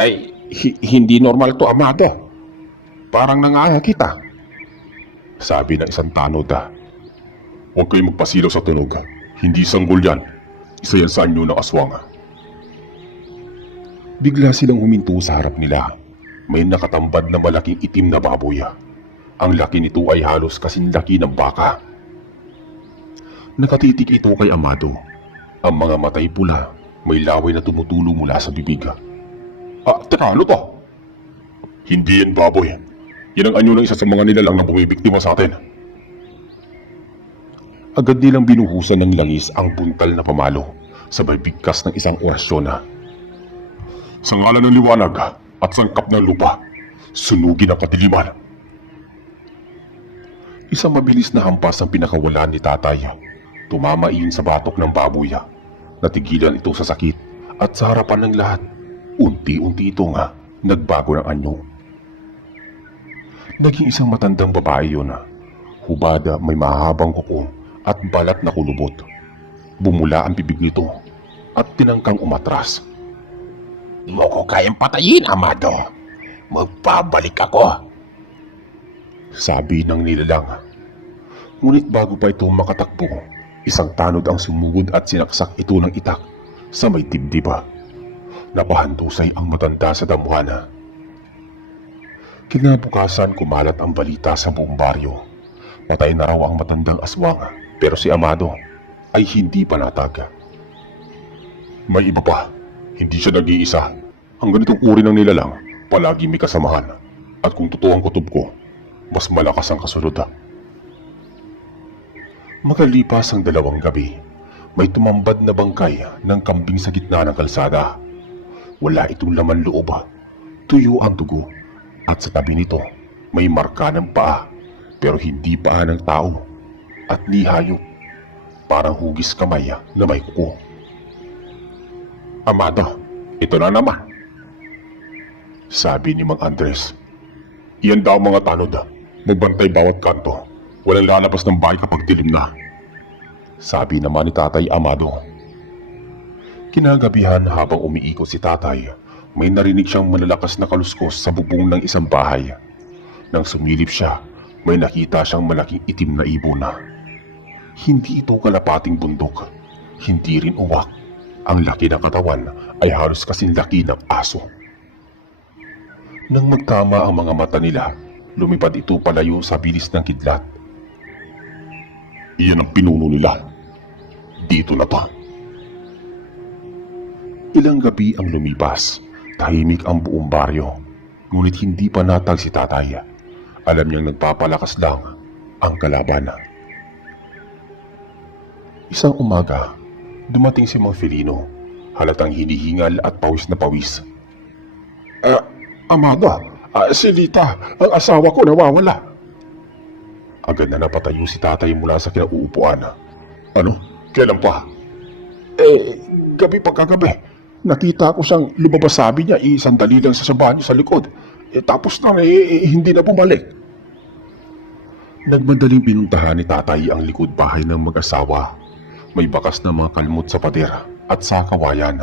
Ay, hindi normal to, Amado. Parang nanganga kita. Sabi ng isang tanod. Huwag kayong magpasilaw sa tunog. Hindi sanggol yan. Isa yan sa anyo ng aswang. Bigla silang huminto sa harap nila. May nakatambad na malaking itim na baboy. Ang laki nito ay halos kasing laki ng baka. Nakatitig ito kay Amado. Ang mga matay pula, may laway na tumutulo mula sa bibig. Teka, ano to? Hindi yan baboy. Yan ang anyo ng isa sa mga nilalang na bumibiktima sa atin. Agad nilang binuhusan ng langis ang buntal na pamalo, sabay bigkas ng isang orasyon. Sa ngalan ng liwanag at sangkap ng lupa, sunugin ang kadiliman. Isang mabilis na hampas ang pinakawalan ni tatay. Tumama iyon sa batok ng baboy. Natigilan ito sa sakit at sa harapan ng lahat, unti-unti itong nagbago ng anyo. Naging isang matandang babae yun. Hubada, may mahabang kuko at balat na kulubot. Bumula ang bibig nito at tinangkang umatras. Di mo ko kayang patayin, Amado. Magpabalik ako, sabi ng nilalang. Ngunit bago pa ito makatakbo, isang tanod ang sumugod at sinaksak ito ng itak sa may dibdiba. Napahandusay ang matanda sa damuhana. Kinabukasan kumalat ang balita sa buong baryo. Patay na raw ang matandang aswang, pero si Amado ay hindi pa natag. May iba pa, hindi siya nag-iisa. Ang ganitong uri ng nilalang, palagi may kasamahan. At kung totoo ang kutob ko, mas malakas ang kasunod. Makalipas ang 2 gabi, may tumambad na bangkay ng kambing sa gitna ng kalsada. Wala itong laman loob, tuyo ang dugo, at sa tabi nito may marka ng paa, pero hindi paa ng tao at ni hayop, parang hugis kamay na may kuko. Amado, ito na naman, sabi ni Mang Andres. Iyan daw mga tanod, magbantay bawat kanto. Walang lalabas ng bahay kapag dilim na, sabi naman ni Tatay Amado. Kinagabihan habang umiikot si tatay, may narinig siyang malalakas na kaluskos sa bubong ng isang bahay. Nang sumilip siya, may nakita siyang malaking itim na ibon. Hindi ito kalapating bundok, hindi rin uwak. Ang laki ng katawan ay halos kasing laki ng aso. Nang magtama ang mga mata nila, lumipad ito palayo sa bilis ng kidlat. Iyan ang pinuno nila. Dito na to. Ilang gabi ang lumipas, tahimik ang buong baryo. Ngunit hindi pa natag si tatay. Alam niyang nagpapalakas lang ang kalaban. Isang umaga, dumating si Mang Felino, halatang hinihingal at pawis na pawis. Amado, si Lita, ang asawa ko nawawala. Agad na napatayo si tatay mula sa kinauupuan. Ano? Kailan pa? Gabi pagkagabi. Nakita ko siyang lumabas, sabi niya, sandali lang sa banyo sa likod. Tapos na, hindi na bumalik. Nagmadaling pinuntahan ni tatay ang likod bahay ng mag-asawa. May bakas na mga kalmot sa pader at sa kawayan.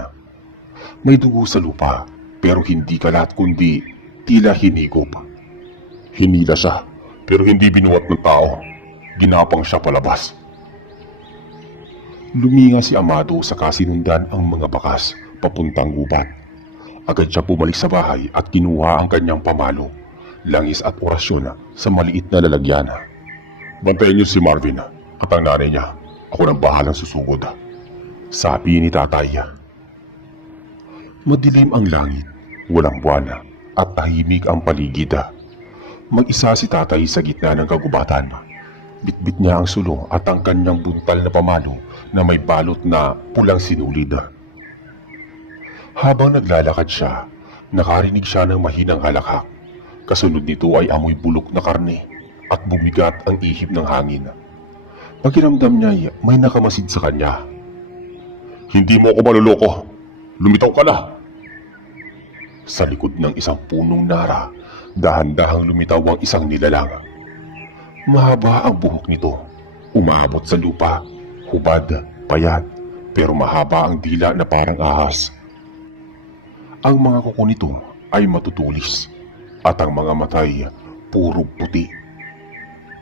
May dugo sa lupa, pero hindi kalat kundi tila hinigop. Hinila siya, pero hindi binuhat ng tao. Ginapang siya palabas. Luminga si Amado sa kasinundan ang mga bakas papuntang gubat. Agad siya bumalik sa bahay at kinuha ang kanyang pamalo, langis at orasyon sa maliit na lalagyan. Bantayan niyo si Marvin at ang nanay niya. Ako nang bahalang susugod, sabi ni tatay. Madilim ang langit, walang buwan at tahimik ang paligid. Mag-isa si tatay sa gitna ng kagubatan. Bitbit niya ang sulong at ang kanyang buntal na pamalo na may balot na pulang sinulid. Habang naglalakad siya, nakarinig siya ng mahinang halakhak. Kasunod nito ay amoy bulok na karne at bumigat ang ihip ng hangin. Pakiramdam niya may nakamasid sa kanya. Hindi mo ako maluloko. Lumitaw ka na. Sa likod ng isang punong nara, dahan-dahang lumitaw ang isang nilalang. Mahaba ang buhok nito, umaabot sa lupa, hubad, payat, pero mahaba ang dila na parang ahas. Ang mga kuko nito ay matutulis at ang mga mata ay puro puti.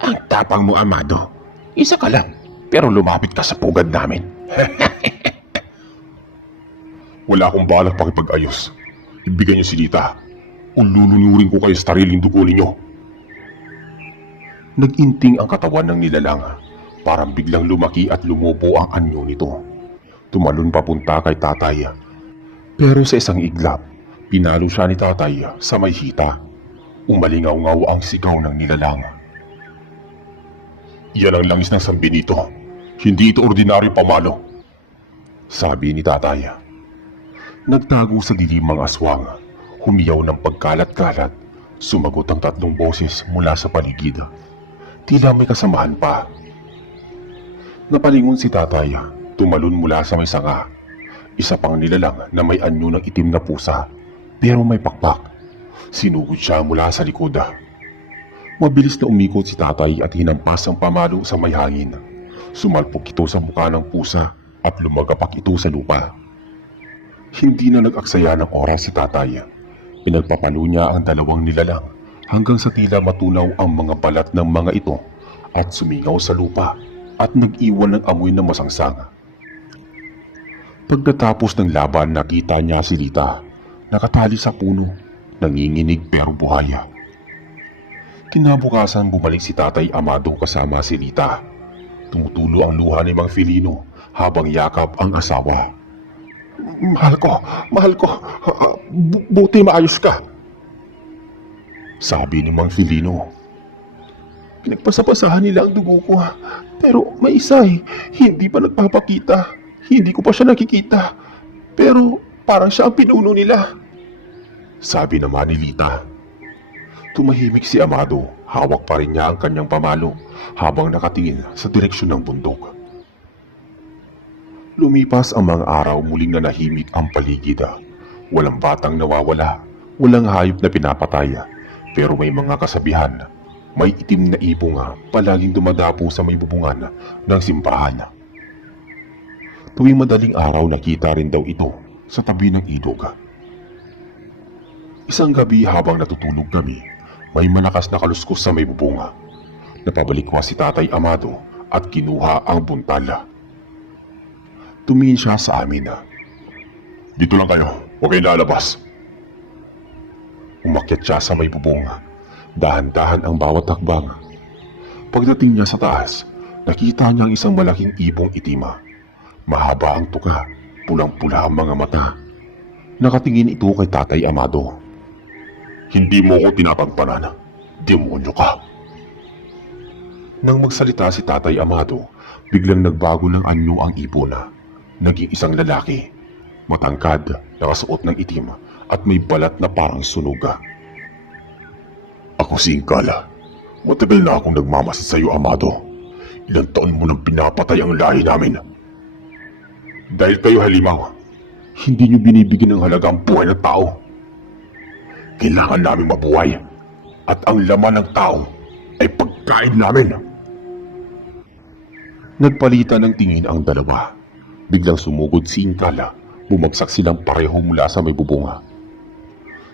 Ang tapang mo, Amado. Isa ka lang, pero lumapit ka sa pugad namin. Wala akong balak pakipag-ayos. Ibigay niyo si Lita o lulunurin ko kayo sa sariling dugo ninyo. Nag-inting ang katawan ng nilalang. Parang biglang lumaki at lumobo ang anyo nito. Tumalon papunta kay tatay. Pero sa isang iglap, pinalo siya ni tatay sa may hita. Umalingaw-ngaw ang sigaw ng nilalang. Yan ang langis ng San Benito. Hindi ito ordinaryo pamalo. Sabi ni tatay. Nagtago sa dilim ang aswang. Humiyaw ng pagkalat-kalat. Sumagot ang tatlong boses mula sa paligid. Tila may kasamaan pa. Napalingon si tatay. Tumalon mula sa may sanga. Isa pang nilalang na may anyo ng itim na pusa. Pero may pakpak. Sinugod siya mula sa likod. Mabilis na umikot si tatay at hinampas ang pamalo sa may hangin. Sumalpok ito sa mukha ng pusa at lumagapak ito sa lupa. Hindi na nag-aksaya ng oras si tatay. Pinagpapalo niya ang dalawang nilalang hanggang sa tila matunaw ang mga balat ng mga ito at sumingaw sa lupa at nag-iwan ng amoy na masangsang. Pagkatapos ng laban, nakita niya si Lita, nakatali sa puno, nanginginig pero buhaya. Kinabukasan bumalik si Tatay Amado kasama si Lita. Tumutulo ang luha ni Mang Filino habang yakap ang asawa. Mahal ko, buti maayos ka. Sabi ni Mang Filino. Pinagpasapasahan nila ang dugo ko pero may isa hindi pa nagpapakita. Hindi ko pa siya nakikita. Pero parang siya ang pinuno nila. Sabi naman ni Lita. Tumahimik si Amado, hawak pa rin niya ang kanyang pamalo habang nakatingin sa direksyon ng bundok. Lumipas ang mga araw, muling nanahimik ang paligid. Walang batang nawawala, walang hayop na pinapatay, pero may mga kasabihan. May itim na ibong palaging dumadapo sa may bubungan ng simbahan. Tuwing madaling araw, nakita rin daw ito sa tabi ng ilog. Isang gabi habang natutulog kami, may malakas na kaluskos sa may bubunga. Napabalik ko si Tatay Amado at kinuha ang buntal. Tumingin siya sa amin. Dito lang kayo, huwag kayong lalabas. Umakyat siya sa may bubunga. Dahan-dahan ang bawat hakbang. Pagdating niya sa taas, nakita niya ang isang malaking ibong itima. Mahaba ang tuka, pulang-pula ang mga mata. Nakatingin ito kay Tatay Amado. Hindi mo ko tinatagpanan. Demonyo ka. Nang magsalita si Tatay Amado, biglang nagbago ng anyo ang ibon. Naging isang lalaki. Matangkad, nakasuot ng itim at may balat na parang sunog. Ako si Inkala. Matagal na akong nagmamasid sa iyo, Amado. Ilang taon mo nang pinapatay ang lahi namin. Dahil kayo halimaw, hindi niyo binibigyan ng halaga ang buhay ng tao. Kailangan namin mabuhay at ang laman ng tao ay pagkain namin. Nagpalitan ng tingin ang dalawa. Biglang sumugod si Inkala. Bumagsak silang pareho mula sa may bubunga.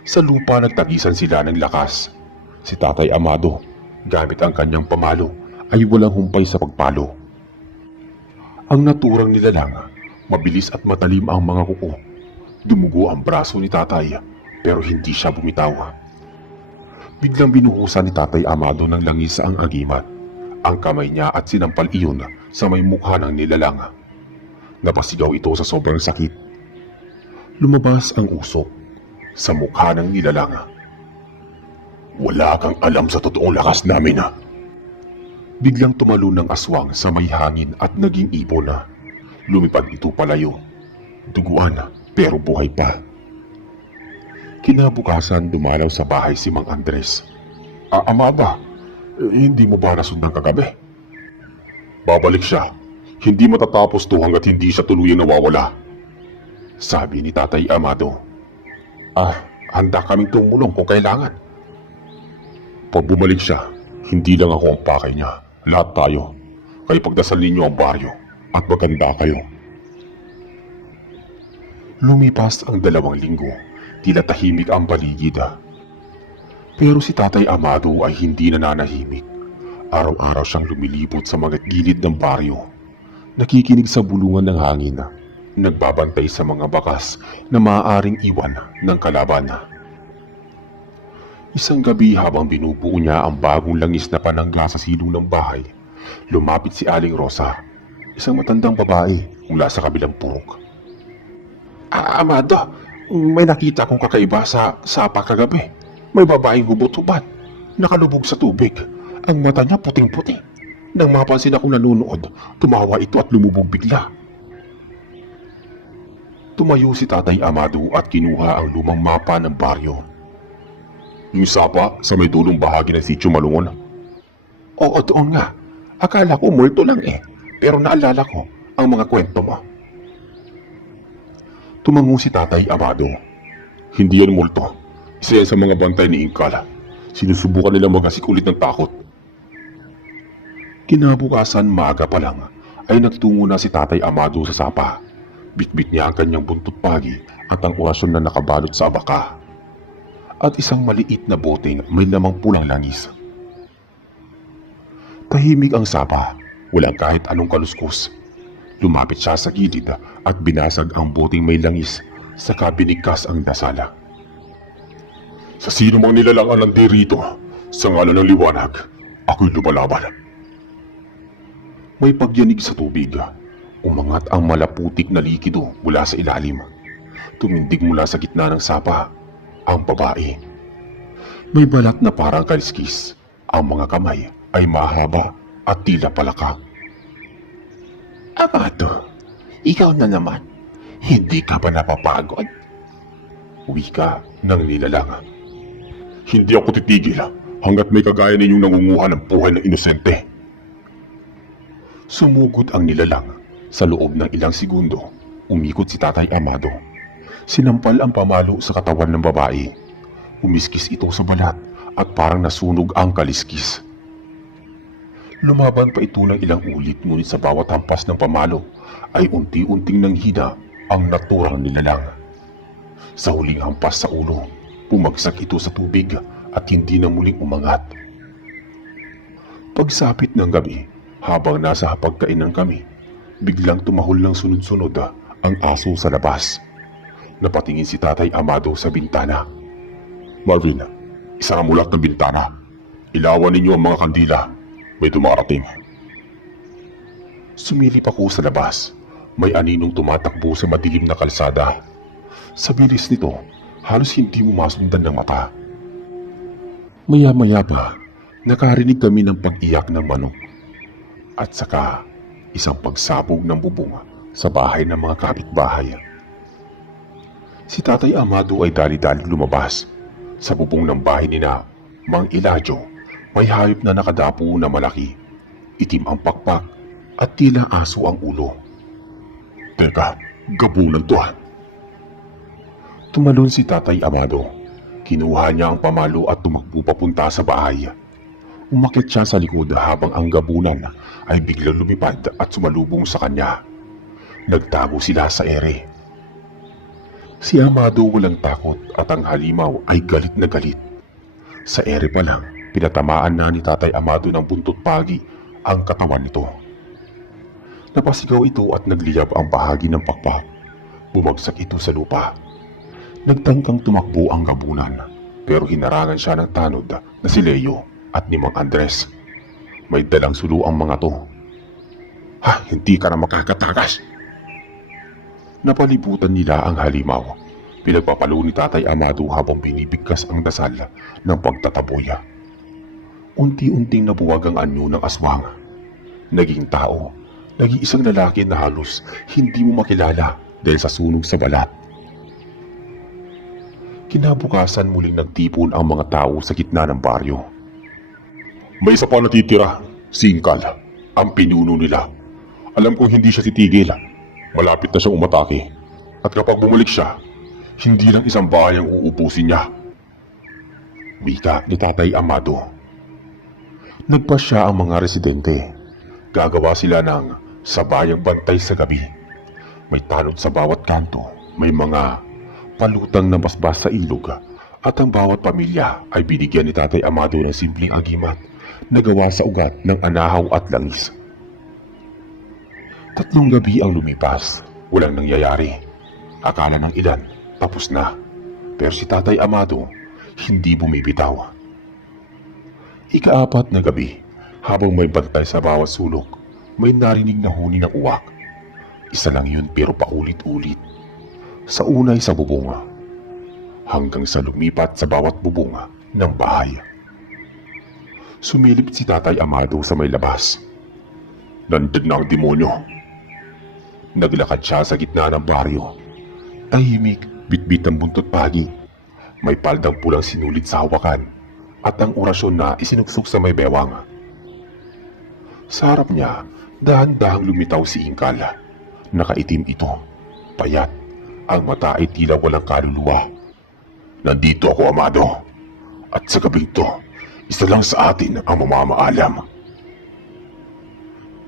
Sa lupa nagtagisan sila ng lakas. Si Tatay Amado, gamit ang kanyang pamalo, ay walang humpay sa pagpalo. Ang naturang nilalang, mabilis at matalim ang mga kuko. Dumugo ang braso ni Tatay, pero hindi siya bumitaw. Biglang binuhusan ni Tatay Amado ng langis ang agimat. Ang kamay niya at sinampal iyon sa may mukha ng nilalang. Napasigaw ito sa sobrang sakit. Lumabas ang usok sa mukha ng nilalang. Wala kang alam sa totoong lakas namin. Biglang tumalon ng aswang sa may hangin at naging ibon. Lumipad ito palayo. Duguan pero buhay pa. Kinabukasan dumalaw sa bahay si Mang Andres. Amada, hindi mo ba nasundan kagabi? Babalik siya. Hindi matatapos to hanggat hindi siya tuluyang nawawala. Sabi ni Tatay Amado. Handa kaming tumulong kung kailangan. Pag bumalik siya, hindi lang ako ang pakay niya. Lahat tayo. Kayo pagdasal ninyo ang baryo at maganda kayo. Lumipas ang 2 linggo. tila tahimik ang paligid. Pero si Tatay Amado ay hindi nananahimik. Araw-araw siyang lumilipot sa mga gilid ng baryo, nakikinig sa bulungan ng hangin, nagbabantay sa mga bakas na maaaring iwan ng kalaban. Isang gabi habang binubuo niya ang bagong langis na panangga sa silong ng bahay, lumapit si Aling Rosa, isang matandang babae mula sa kabilang purok. Amado, may nakita kong kakaiba sa sapa kagabi. May babaeng hubot-hubad, nakalubog sa tubig. Ang mata niya puting-puti. Nang mapansin akong nanonood, tumawa ito at lumubog bigla. Tumayo si Tatay Amado at kinuha ang lumang mapa ng baryo. Yung sapa sa may dulong bahagi ng Sitio Malungon? Oo, doon nga. Akala ko multo lang pero naalala ko ang mga kwento mo. Tumango si Tatay Amado. Hindi yan multo. Isa yan sa mga bantay ni Inkala. Sinusubukan nila magasik ulit ng takot. Kinabukasan maaga pa lang ay nagtungo na si Tatay Amado sa sapa. Bitbit niya ang kanyang buntot pagi at ang orasyon na nakabalot sa abaka. At isang maliit na boteng may lamang pulang langis. Tahimik ang sapa, walang kahit anong kaluskos. Lumapit siya sa gilid at binasag ang boteng may langis, saka binigkas ang dasala. Sa sino mang nilalangan ng dirito, sa ngalan ng liwanag, ako'y lumalaban. May pagyanig sa tubig. Umangat ang malaputik na likido mula sa ilalim. Tumindig mula sa gitna ng sapa ang babae. May balat na parang kaliskis. Ang mga kamay ay mahaba at tila palaka. Amado, ikaw na naman. Hindi ka ba napapagod? Wika ng nilalang. Hindi ako titigil hanggat may kagaya ninyong nangunguha ng buhay ng inosente. Sumugod ang nilalang. Sa loob ng ilang segundo, umikot si Tatay Amado. Sinampal ang pamalo sa katawan ng babae. Umiskis ito sa balat at parang nasunog ang kaliskis. Lumaban pa ito ng ilang ulit, ngunit sa bawat hampas ng pamalo ay unti-unting nanghina ang naturang nilalang. Sa huling hampas sa ulo, bumagsak ito sa tubig at hindi na muling umangat. Pagsapit ng gabi, habang nasa hapagkainan kami, biglang tumahol ng sunod-sunod ang aso sa labas. Napatingin si Tatay Amado sa bintana. Marvin, isara mo lahat ng bintana. Ilawan ninyo ang mga kandila. May dumarating. Sumilip ako sa labas. May aninong tumatakbo sa madilim na kalsada. Sa bilis nito, halos hindi mo masundan ng mata. Maya-maya pa, nakarinig kami ng pag-iyak ng manok. At saka, isang pagsabog ng bubong sa bahay ng mga kapitbahay. Si Tatay Amado ay dali-dali lumabas. Sa bubong ng bahay ni na Mang Eladio, may hayop na nakadapo na malaki. Itim ang pakpak at tila aso ang ulo. Teka, gabunan to. Tumalon si Tatay Amado. Kinuha niya ang pamalo at tumakbo papunta sa bahay. Umakyat siya sa likod habang ang gabunan ay biglang lumipad at sumalubong sa kanya. Nagtago sila sa ere. Si Amado walang takot at ang halimaw ay galit na galit. Sa ere pa lang, pinatamaan na ni Tatay Amado ng buntot pagi ang katawan nito. Napasigaw ito at nagliyab ang bahagi ng pakpak. Bumagsak ito sa lupa. Nagtangkang tumakbo ang gabunan, pero hinarangan siya ng tanod na si Leo at ni Mang Andres. May dalang sulo ang mga to. Hindi ka na makakatakas. Napalibutan nila ang halimaw. Pinagpapalo ni Tatay Amado habang binibigkas ang dasal ng pagtataboy. Unti-unting nabuwag ang anyo ng aswang. Naging tao, naging isang lalaki na halos hindi mo makilala dahil sa sunog sa balat. Kinabukasan muling nagtipon ang mga tao sa gitna ng baryo. May isa pa natitira, si Inkal, ang pinuno nila. Alam kong hindi siya titigil. Malapit na siyang umatake. At kapag bumalik siya, hindi lang isang bahay ang uubusin niya. Wika ni Tatay Amado. Nagpasya ang mga residente. Gagawa sila ng sabayang bantay sa gabi. May tanod sa bawat kanto. May mga palutang na basbas sa ilog at ang bawat pamilya ay binigyan ni Tatay Amado ng simpleng agimat na gawa sa ugat ng anahaw at langis. 3 gabi ang lumipas, walang nangyayari. Akala ng ilan, tapos na. Pero si Tatay Amado, hindi bumibitaw. Ika-4 na gabi, habang may bantay sa bawat sulok, may narinig na huni ng uwak. Isa lang yun pero paulit-ulit. Sa unay sa bubong, hanggang sa lumipat sa bawat bubong ng bahay. Sumilip si Tatay Amado sa may labas. Nandun na ang demonyo. Naglakad siya sa gitna ng baryo. Tahimik, bitbit ang buntot pagi. May paldang pulang sinulit sa hawakan at ang orasyon na isinuksok sa may bewang. Sa harap niya, dahan-dahang lumitaw si Inkal. Nakaitim ito, payat, ang mata ay tila walang kaluluwa. Nandito ako, Amado. At sa gabing to, isa lang sa atin ang mamamaalam.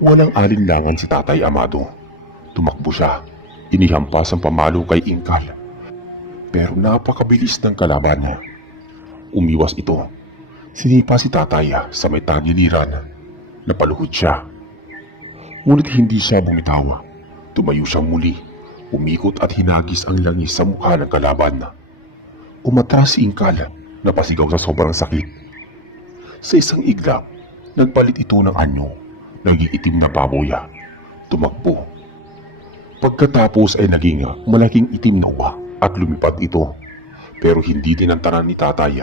Walang alinlangan si Tatay Amado. Tumakbo siya, inihampas ang pamalo kay Inkal. Pero napakabilis ng kalaban niya. Umiwas ito. Sinipa si Tatay sa may tagiliran. Napaluhod siya. Ngunit hindi siya bumitaw. Tumayo siyang muli. Umikot at hinagis ang langis sa mukha ng kalaban. Umatras si Inkal, napasigaw sa sobrang sakit. Sa isang iglap, nagpalit ito ng anyo. Naging itim na baboy. Tumakbo. Pagkatapos ay naging malaking itim na uwa at lumipad ito. Pero hindi tinantanan ni Tatay.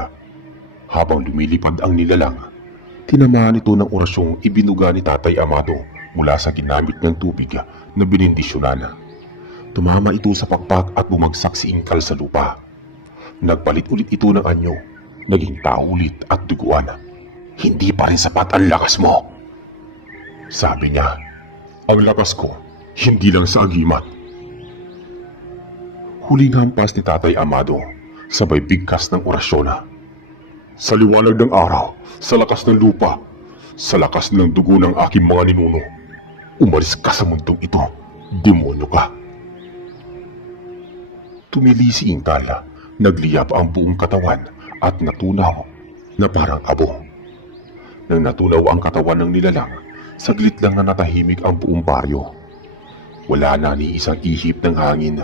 Habang lumilipad ang nilalang, tinamaan ito ng orasyong ibinuga ni Tatay Amado mula sa ginamit ng tubig na binindisyonan. Tumama ito sa pakpak at bumagsak si Inkal sa lupa. Nagpalit ulit ito ng anyo, naging tao ulit at duguan. Hindi pa rin sapat ang lakas mo. Sabi niya, ang lakas ko, hindi lang sa agimat. Huling hampas ni Tatay Amado, sabay bigkas ng orasyon. Sa liwanag ng araw, sa lakas ng lupa, sa lakas ng dugo ng aking mga ninuno, umalis ka sa mundong ito, demonyo ka. Tumili si Inkal, nagliyab ang buong katawan at natunaw na parang abo. Nang natunaw ang katawan ng nilalang, saglit lang na natahimik ang buong baryo. Wala na ni isang ihip ng hangin.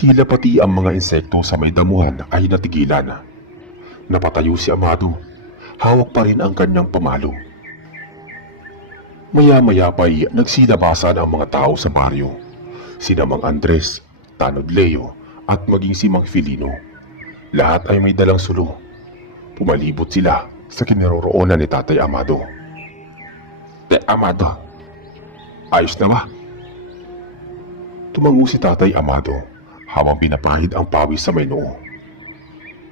Tila pati ang mga insekto sa may damuhan ay natigilan. Napatayo si Amado, hawak pa rin ang kanyang pamalo. Maya-maya pa'y nagsilabasan ang mga tao sa baryo. Sina Mang Andres, Tanod Leo at maging si Mang Filino. Lahat ay may dalang sulo. Pumalibot sila sa kinaroroonan ni Tatay Amado. Amado, ayos na ba? Tumango si Tatay Amado habang pinapahid ang pawis sa may noo.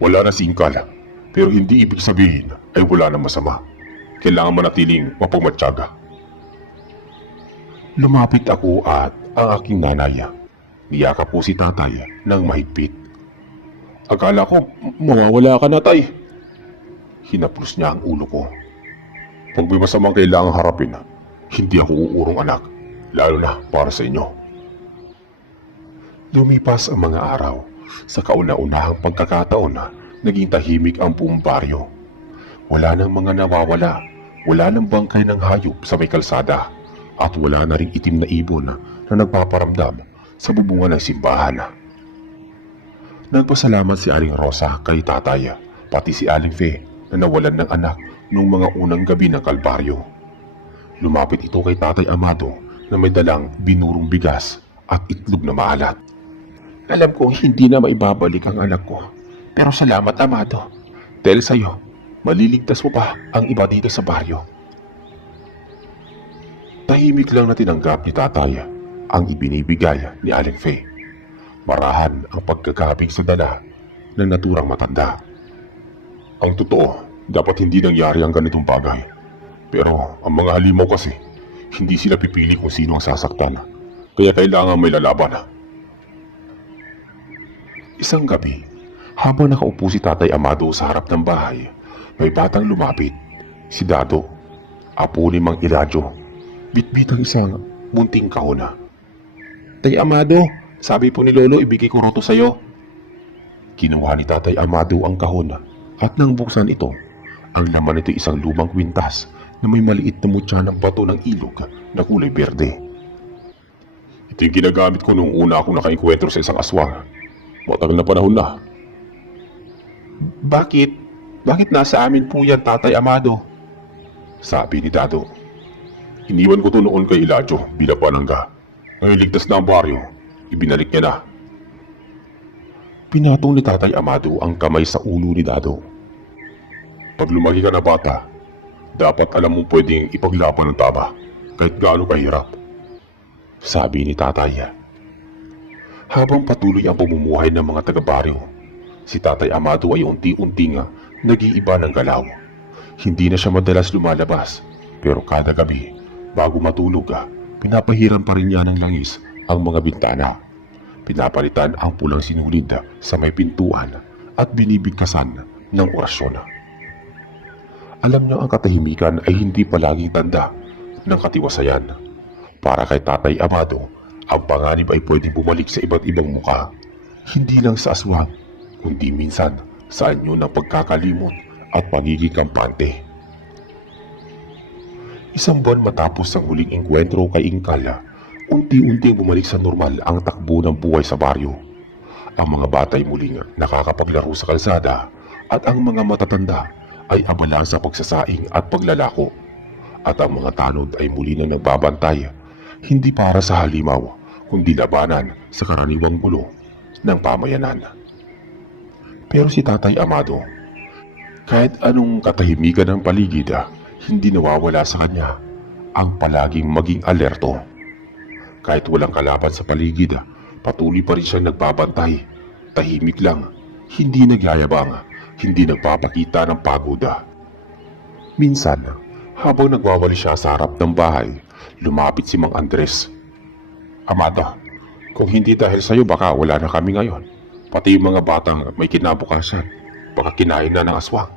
Wala na si Inkal, pero hindi ibig sabihin ay wala na masama. Kailangan manatiling mapagmatyaga. Lumapit ako at ang aking nanay. Niyakap po si Tatay ng mahigpit. Akala ko mawawala ka na, Tay. Hinaplos niya ang ulo ko. Pag may masamang kailangang harapin, hindi ako uurong anak, lalo na para sa inyo. Lumipas ang mga araw. Sa kauna-unahang pagkakataon, naging tahimik ang buong baryo. Wala nang mga nawawala, wala nang bangkay ng hayop sa may kalsada, at wala na ring itim na ibon na nagpaparamdam sa bubungan ng simbahan. Nagpasalamat si Aling Rosa kay Tatay, pati si Aling Fe na nawalan ng anak noong mga unang gabi ng Kalbaryo. Lumapit ito kay Tatay Amado na may dalang binurong bigas at itlog na maalat. Alam kong hindi na maibabalik ang anak ko, pero salamat, Amado. Dahil sa'yo, maliligtas mo pa ang iba dito sa baryo. Tahimik lang na tinanggap ni Tatay ang ibinibigay ni Aling Fe. Marahan ang pagkakabing sa dala ng naturang matanda. Ang totoo, dapat hindi nangyari ang ganitong bagay. Pero ang mga halimaw kasi, hindi sila pipili kung sino ang sasaktan. Kaya kailangan may lalaban. Isang gabi, habang nakaupo si Tatay Amado sa harap ng bahay, may batang lumapit, si Dado, apo ni Mang Iradio, bitbit ang isang munting kahon. Tay Amado, Sabi po ni Lolo, ibigay ko roto sa'yo. Kinuha ni Tatay Amado ang kahon at nang buksan ito, ang laman nito isang lumang kwintas na may maliit na mutya ng bato ng ilog na kulay berde. Ito yung ginagamit ko nung una akong nakainkwentro sa isang aswang. Matagal na panahon na. Bakit? Bakit nasa amin po yan, Tatay Amado? Sabi ni Dado. Iniwan ko to noon kay Eladio bilang panangga. Ngayon ligtas na ang baryo, ibinalik niya na. Pinatong ni Tatay Amado ang kamay sa ulo ni Dado. Pag lumaki ka na bata, dapat alam mong pwedeng ipaglaban ng tama kahit gaano kahirap. Sabi ni Tatay. Habang patuloy ang pamumuhay ng mga taga-baryo, si Tatay Amado ay unti-unti nga nag-iiba ng galaw. Hindi na siya madalas lumalabas, pero kada gabi, bago matulog, pinapahiran pa rin niya ng langis ang mga bintana. Pinapalitan ang pulang sinulid sa may pintuan at binibigkasan ng orasyon. Alam niya ang katahimikan ay hindi palaging tanda ng katiwasayan. Para kay Tatay Amado, ang panganib ay pwedeng bumalik sa iba't ibang muka. Hindi lang sa aswang, kundi minsan sa anyo ng pagkakalimot at pagiging kampante. Isang buwan matapos ang huling engkwentro kay Ingkala, unti-unting bumalik sa normal ang takbo ng buhay sa baryo. Ang mga bata ay muling nakakapaglaro sa kalsada at ang mga matatanda ay abala sa pagsasaing at paglalako. At ang mga tanod ay muli na nagbabantay, hindi para sa halimaw, kundi labanan sa karaniwang gulo ng pamayanan. Pero si Tatay Amado, kahit anong katahimikan ng paligid, hindi nawawala sa kanya ang palaging maging alerto. Kahit walang kalaban sa paligid, patuloy pa rin siyang nagbabantay. Tahimik lang, hindi nagyayabang, hindi nagpapakita ng pagod. Minsan, habang nagwawali siya sa harap ng bahay, lumapit si Mang Andres. Amado, kung hindi dahil sa'yo baka wala na kami ngayon. Pati yung mga batang may kinabukasan, baka kinain na ng aswang.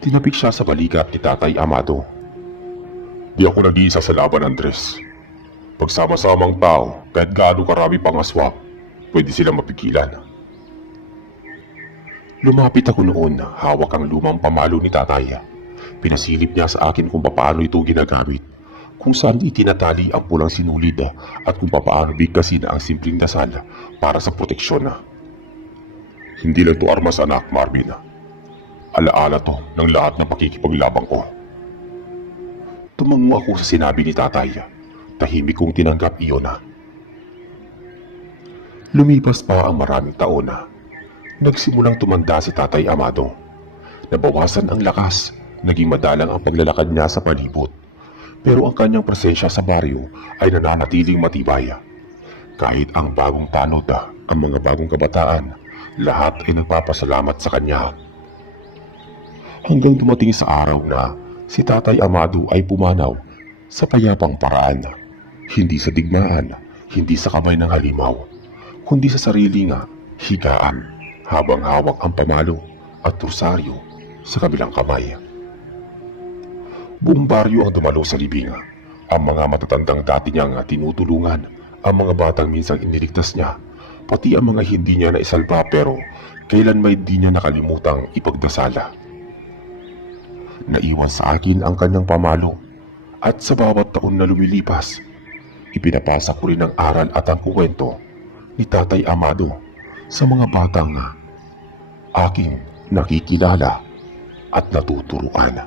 Tinapik siya sa balikat ni Tatay Amado. Di ako nag-iisa sa laban, Andres. Pagsama-samang tao, kahit gaano karami pang aswang, pwede silang mapigilan. Lumapit ako noon, hawak ang lumang pamalo ni Tatay. Pinasilip niya sa akin kung paano ito ginagamit, kung saan itinatali ang pulang sinulid at kung paano bigkasin ang simpleng dasal para sa proteksyon. Hindi lang to armas, anak Marvin. Alaala to ng lahat ng pakikipaglabang ko. Tumango ako sa sinabi ni Tatay. Tahimik kong tinanggap iyon. Lumipas pa ang maraming taon. Nagsimulang tumanda si Tatay Amado. Nabawasan ang lakas, naging madalang ang paglalakad niya sa palibot. Pero ang kanyang presensya sa baryo ay nananatiling matibay. Kahit ang bagong tanod, ang mga bagong kabataan, lahat ay nagpapasalamat sa kanya. Hanggang dumating sa araw na si Tatay Amado ay pumanaw sa payapang paraan. Hindi sa digmaan, hindi sa kamay ng halimaw, kundi sa sariling higaan habang hawak ang pamalo at rosaryo sa kabilang kamay. Buong baryo ang dumalo sa libing. Ang mga matatandang dati niyang tinutulungan, ang mga batang minsang iniligtas niya, pati ang mga hindi niya naisalba pero kailan may di niya nakalimutang ipagdasala. Naiwan sa akin ang kanyang pamalo at sa bawat taon na lumilipas, ipinapasa ko rin ang aral at ang kuwento ni Tatay Amado sa mga batang aking nakikilala at natuturuan.